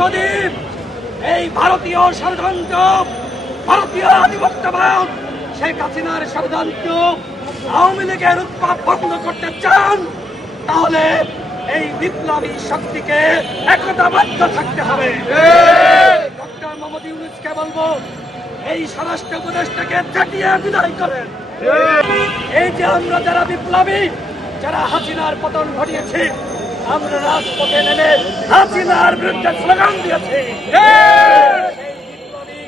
যদি এই ভারতীয় ষড়যন্ত্র, ভারতীয় আধিপত্যবাদ, শেখ হাসিনার ষড়যন্ত্র, আওয়ামী লীগের উৎপাত বন্ধ করতে চান, তাহলে এই বিপ্লবী শক্তিকে একতাবদ্ধ থাকতে হবে। ডক্টর মোহাম্মদ ইউনূসকে বলবো, এই স্বরাষ্ট্র উপদেষ্টাকে ঝাঁটিয়ে বিদায় করেন। এই যে আমরা যারা বিপ্লবী, যারা হাসিনার পতন ঘটিয়েছি, আমরা রাজপথে নেমে হাসিনার বিরুদ্ধে স্লোগান দিয়েছি। সেই বিপ্লবী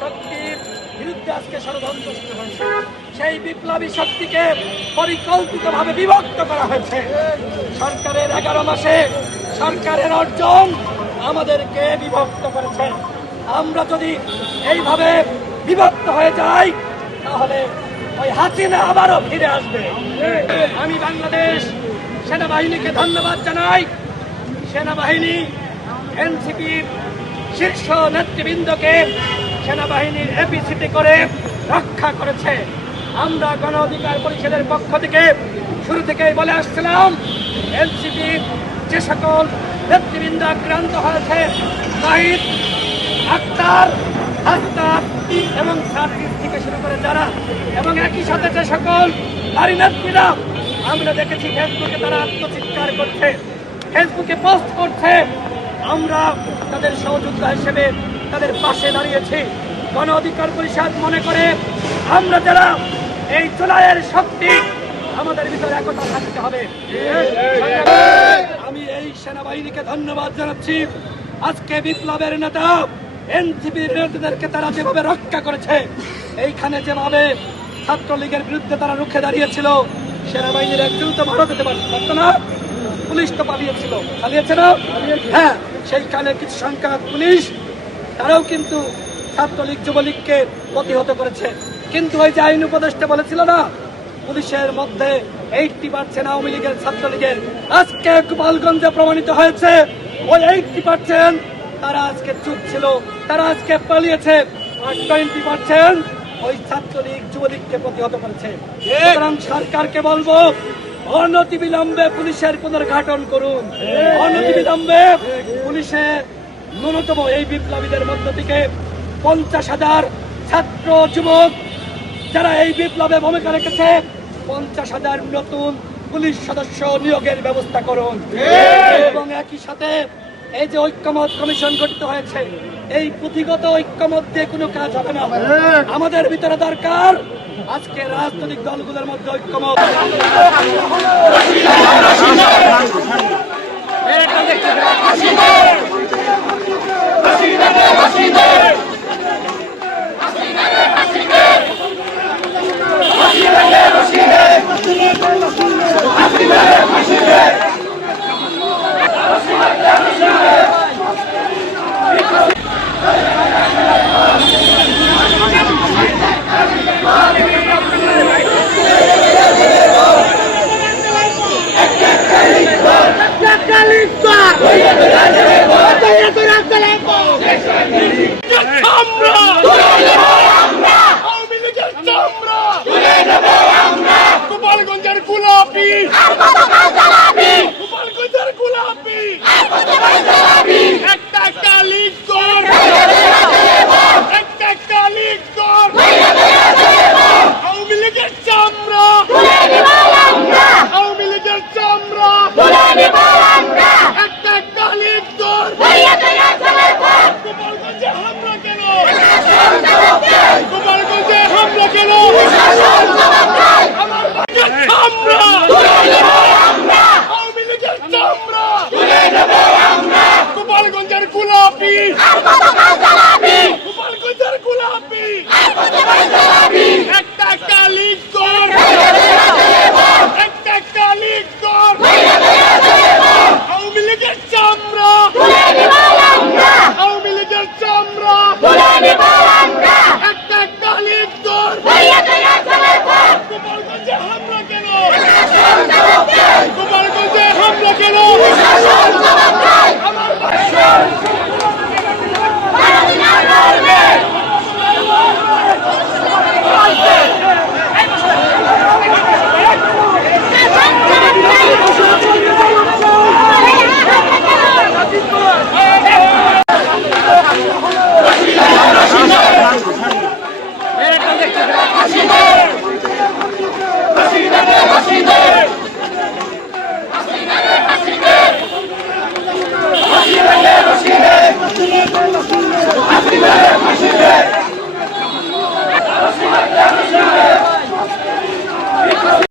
শক্তির বিরুদ্ধে আজকে ষড়যন্ত্র শুরু হয়েছে। সেই বিপ্লবী শক্তিকে পরিকল্পিতভাবে বিভক্ত করা হয়েছে। সরকারের 11 মাসে সরকারের অর্জন আমাদেরকে বিভক্ত করেছে। আমরা যদি এইভাবে বিভক্ত হয়ে যাই, তাহলে ওই হাসিনা আবারও ফিরে আসবে। আমি বাংলাদেশ সেনাবাহিনীকে ধন্যবাদ জানাই। সেনাবাহিনী এনসিপির শীর্ষ নেতৃবৃন্দকে সেনাবাহিনীর এপিসিতে করে রক্ষা করেছে। আমরা গণ অধিকার পরিষদের পক্ষ থেকে শুরু থেকেই বলে আসছিলাম, এনসিপির যে সকল নেতৃবৃন্দ আক্রান্ত হয়েছে, শহীদ আক্তার, আক্তার এবং সার্ভিস থেকে শুরু করে যারা, এবং একই সাথে যে সকল নারী নেত্রীরা, আমরা দেখেছি ফেসবুকে তারা আত্মচিৎকার করছে, ফেসবুকে পোস্ট করছে। আমরা তাদের সহযোদ্ধা হিসেবে তাদের পাশে দাঁড়িয়েছি। গণ অধিকার পরিষদ মনে করে আমরা যারা এই জুলাইয়ের শক্তি, আমাদের ভিতরে একতা থাকতে হবে। আমি এই সেনাবাহিনীকে ধন্যবাদ জানাচ্ছি। আজকে বিপ্লবের নেতা এনসিপির নেতাদেরকে তারা যেভাবে রক্ষা করেছে, এইখানে যেভাবে ছাত্রলীগের বিরুদ্ধে তারা রুখে দাঁড়িয়েছিল, সেনাবাহিনীর একজন তো ভারত যেতে পারত না, পুলিশ তো পালিয়েছে না? হ্যাঁ, সেইখানে কিছু সংখ্যক পুলিশ তারাও কিন্তু ছাত্রলীগ যুবলীগকে প্রতিহত করেছে। কিন্তু ওই যে আইন উপদেষ্টা বলেছিল না, পুলিশের মধ্যে 80% আওয়ামী লীগের, ছাত্রলীগের, আজকে গোপালগঞ্জে প্রমাণিত হয়েছে ওই 80% তারা আজকে চুপ ছিল, তারা আজকে পালিয়েছে, আর 20% ওই ছাত্রলীগ যুবলীগকে প্রতিহত করেছে। সুতরাং সরকারকে বলবো, অনতিবিলম্বে পুলিশের পুনর্গঠন করুন। অনতিবিলম্বে পুলিশের ন্যূনতম এই বিপ্লবীদের মধ্য থেকে 50,000 ছাত্র যুবক যারা এই বিপ্লবে ভূমিকা রেখেছে, 50,000 নতুন পুলিশ সদস্য নিয়োগের ব্যবস্থা করুন। এবং একই সাথে এই যে ঐক্যমত কমিশন গঠিত হয়েছে, এই পুঁথিগত ঐক্যমত দিয়ে কোনো কাজ হবে না। আমাদের ভিতরে দরকার আজকে রাজনৈতিক দলগুলোর মধ্যে ঐক্যমত। গোপালগঞ্জের গোলাপি, গোপালগঞ্জের গোলাপি, একটা কালিক দল, একটা কালিক দল, আওয়ামী লীগের চামড়া, আওয়ামী লীগের চামড়া, একটা কালিক দল। গোপালগঞ্জে হামলা কেন? গোপালগঞ্জে হামলা কেন? আওয়ামী লীগের চামড়া, গোপালগঞ্জের গোলাপি, গোপালগঞ্জের গোলাপি, একটা কালিক দল, একটা কালিক দল, আওয়ামী লীগের চামড়া, আওয়ামী লীগের চামড়া, একটা কালিক দল। গোপালগঞ্জে হামলা কেন? গোপালগঞ্জে হামলা কেন? আমার হাসিনা